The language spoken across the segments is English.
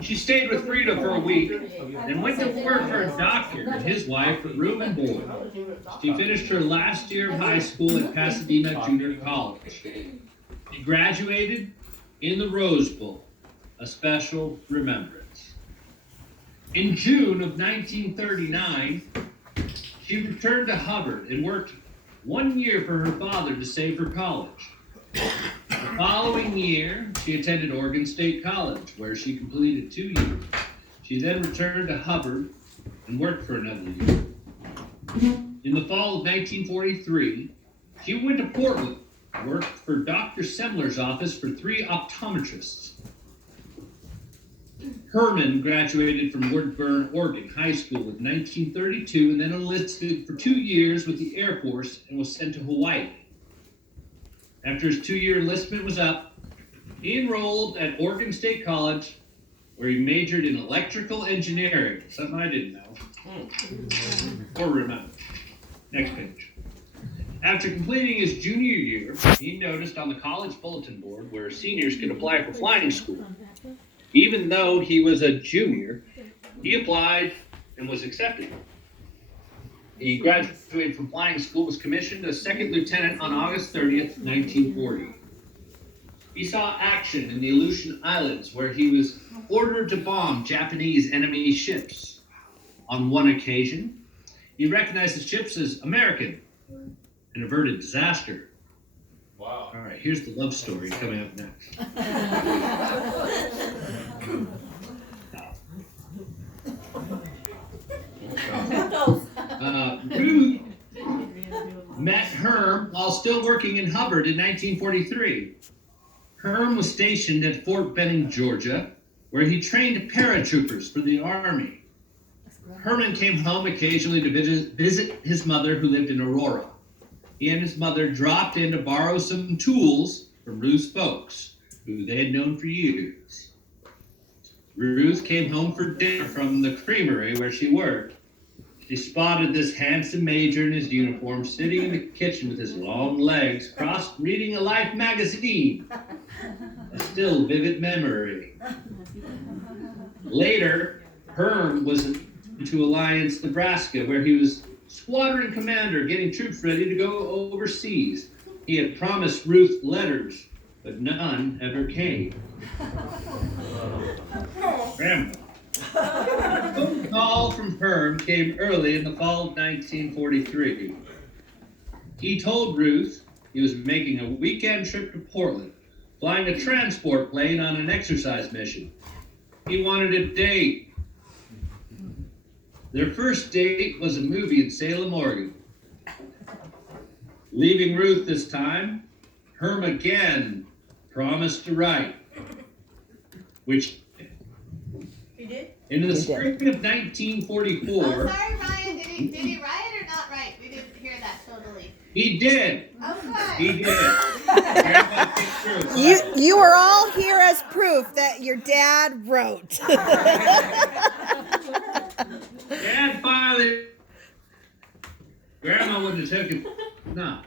She stayed with Frida for a week and went to work for a doctor and his wife at room and board. She finished her last year of high school at Pasadena Junior College. She graduated in the Rose Bowl, a special remembrance. In June of 1939, she returned to Hubbard and worked 1 year for her father to save for college. The following year, she attended Oregon State College, where she completed 2 years. She then returned to Hubbard and worked for another year. In the fall of 1943, she went to Portland, worked for Dr. Semler's office for 3 optometrists. Herman graduated from Woodburn, Oregon High School in 1932 and then enlisted for 2 years with the Air Force and was sent to Hawaii. After his 2-year enlistment was up, he enrolled at Oregon State College, where he majored in electrical engineering, something I didn't know or remember. Next page. After completing his junior year, he noticed on the college bulletin board where seniors could apply for flying school. Even though he was a junior, he applied and was accepted. He graduated from flying school, was commissioned as second lieutenant on August 30th, 1940. He saw action in the Aleutian Islands, where he was ordered to bomb Japanese enemy ships. On one occasion, he recognized the ships as American and averted disaster. Wow. All right, here's the love story coming up next. Ruth met Herm while still working in Hubbard in 1943. Herm was stationed at Fort Benning, Georgia, where he trained paratroopers for the Army. Herman came home occasionally to visit his mother, who lived in Aurora. He and his mother dropped in to borrow some tools from Ruth's folks, who they had known for years. Ruth came home for dinner from the creamery where she worked. She spotted this handsome major in his uniform sitting in the kitchen with his long legs crossed, reading a Life magazine. A still vivid memory. Later, Herm was into Alliance, Nebraska, where he was squadron commander, getting troops ready to go overseas. He had promised Ruth letters, but none ever came. Grandma. A phone call from Herm came early in the fall of 1943. He told Ruth he was making a weekend trip to Portland, flying a transport plane on an exercise mission. He wanted a date. Their first date was a movie in Salem, Oregon. Leaving Ruth this time, Herm again promised to write, which He did? in the spring of 1944, Oh, sorry, Ryan. Did he write or not write? We didn't hear that totally. he did. Okay. He did. You were all here as proof that your dad wrote. Dad finally. Grandma wouldn't have taken. No.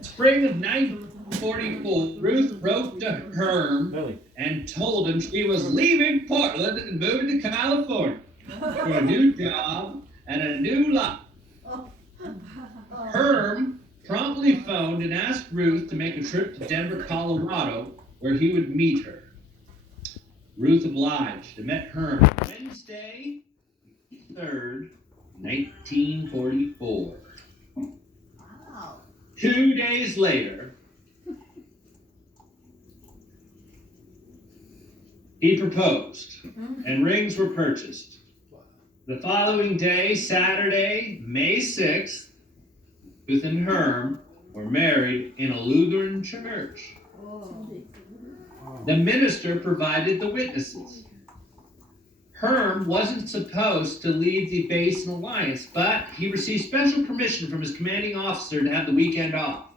Spring of 1944, Ruth wrote to Herm and told him she was leaving Portland and moving to California for a new job and a new life. Herm promptly phoned and asked Ruth to make a trip to Denver, Colorado, where he would meet her. Ruth obliged and met Herm Wednesday, 3rd, 1944. Wow. 2 days later, he proposed, and rings were purchased. The following day, Saturday, May 6th, Ruth and Herm were married in a Lutheran church. The minister provided the witnesses. Herm wasn't supposed to leave the base in Alliance, but he received special permission from his commanding officer to have the weekend off.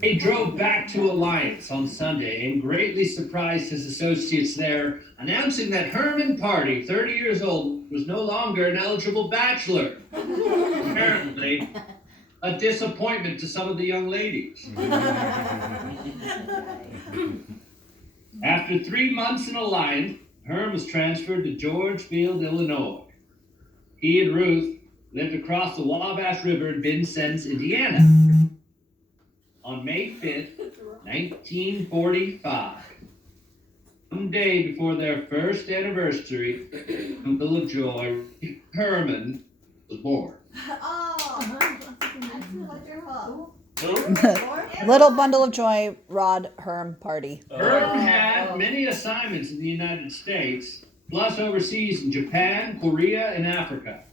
He drove back to Alliance on Sunday and greatly surprised his associates there, announcing that Herman Pardey, 30 years old, was no longer an eligible bachelor. Apparently, a disappointment to some of the young ladies. After 3 months in Alliance, Herm was transferred to Georgefield, Illinois. He and Ruth lived across the Wabash River in Vincennes, Indiana. On May 5th, 1945, one day before their first anniversary, Uncle of Joy, Herman, was born. Oh, that's wonderful. Little bundle of joy, Rod, Herm, Pardey. Herm had many assignments in the United States, plus overseas in Japan, Korea, and Africa.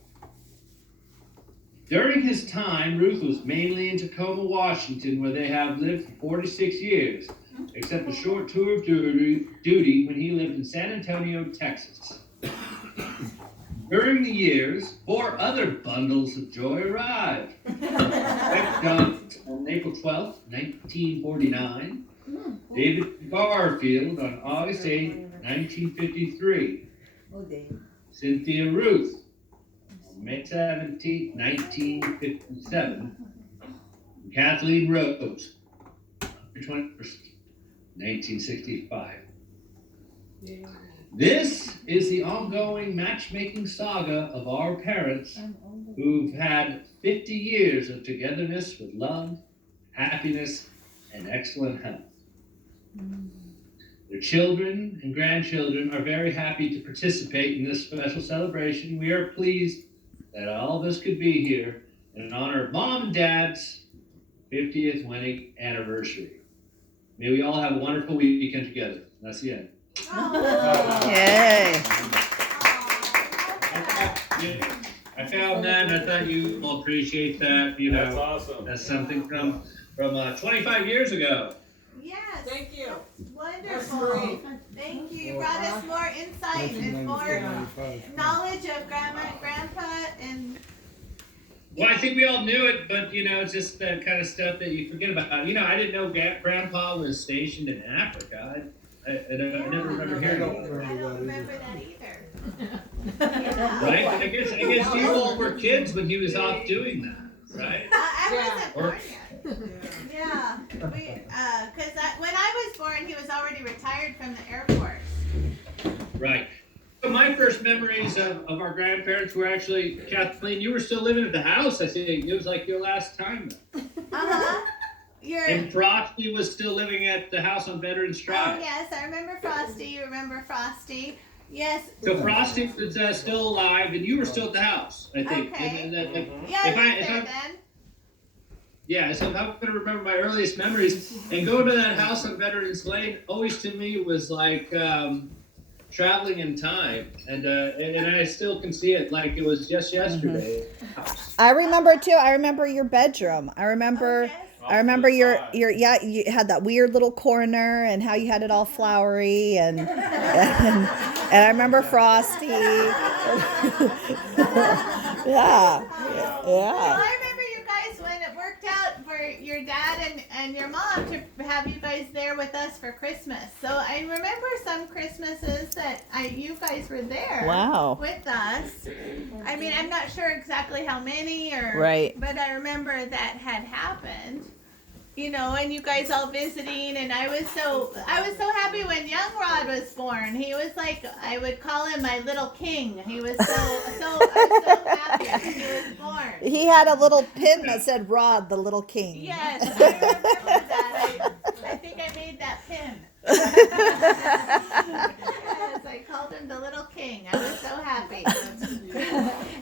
During his time, Ruth was mainly in Tacoma, Washington, where they have lived for 46 years, except a short tour of duty when he lived in San Antonio, Texas. During the years, 4 other bundles of joy arrived. On April 12th, 1949, David Garfield on August 8th, 1953, Cynthia Ruth on May 17th, 1957, and Kathleen Rose on May 21st, 1965. This is the ongoing matchmaking saga of our parents who've had 50 years of togetherness with love, happiness, and excellent health. Their children and grandchildren are very happy to participate in this special celebration. We are pleased that all of us could be here in honor of Mom and Dad's 50th wedding anniversary. May we all have a wonderful weekend together. That's the end. Yay. I found that, and I thought you will appreciate that. You know, That's awesome. that's something from 25 years ago. Yes. Thank you. Wonderful. great. Thank you. You brought us more insight and more knowledge of Grandma and Grandpa and. Well, I think we all knew it, but you know, it's just that kind of stuff that you forget about. You know, I didn't know Grandpa was stationed in Africa. I never remember hearing I about it. don't remember that either. Right? I guess you all were kids when he was off doing that, right? I wasn't born yet. Yeah, because when I was born, he was already retired from the Air Force. Right. So my first memories of our grandparents were actually, Kathleen, you were still living at the house, I think. It was like your last time. Uh-huh. And Frosty was still living at the house on Veterans Drive. Oh, yes, I remember Frosty. You remember Frosty. Yes. So Frosty was still alive, and you were still at the house, I think. Okay. And Yeah, I was there then. Yeah, so if I'm going to remember my earliest memories, and going to that house on Veterans Lane always to me was like traveling in time, and I still can see it like it was just yesterday. I remember too. I remember your bedroom. I remember. Okay. I remember your you had that weird little corner and how you had it all flowery and I remember Frosty. Yeah. Well, I remember you guys when it worked out for your dad and your mom to have you guys there with us for Christmas. So I remember some Christmases that you guys were there. Wow. With us. I mean, I'm not sure exactly how many Right. but I remember that had happened. You know, and you guys all visiting, and I was so happy when young Rod was born. He was like, I would call him my little king. He was I was so happy when he was born. He had a little pin that said Rod, the little king. Yes, I remember that. I think I made that pin. Yes, I called him the little king. I was so happy.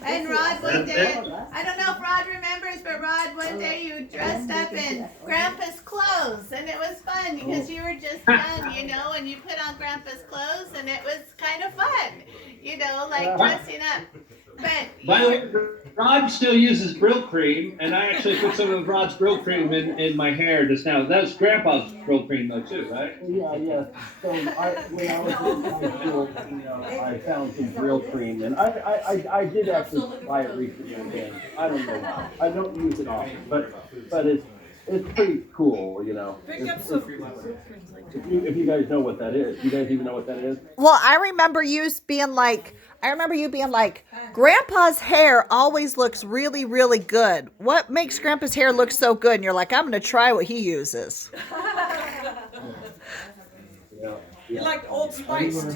And Rod one day, I don't know if Rod remembers, but Rod one day you dressed up in Grandpa's clothes, and it was fun because you were just young, you know, and you put on Grandpa's clothes, and it was kind of fun, you know, like dressing up. But By the way, Rod still uses grill cream, and I actually put some of Rod's grill cream in my hair just now. That was Grandpa's grill cream though too, right? Yeah. So when I was in high school, I found some grill cream, and I did actually buy it recently again. I don't know why. I don't use it often, but it's pretty cool, you know. If you guys know what that is, you guys even know what that is? Well, I remember you being like, Grandpa's hair always looks really, really good. What makes Grandpa's hair look so good? And you're like, I'm going to try what he uses. Yeah. You liked Old Spice.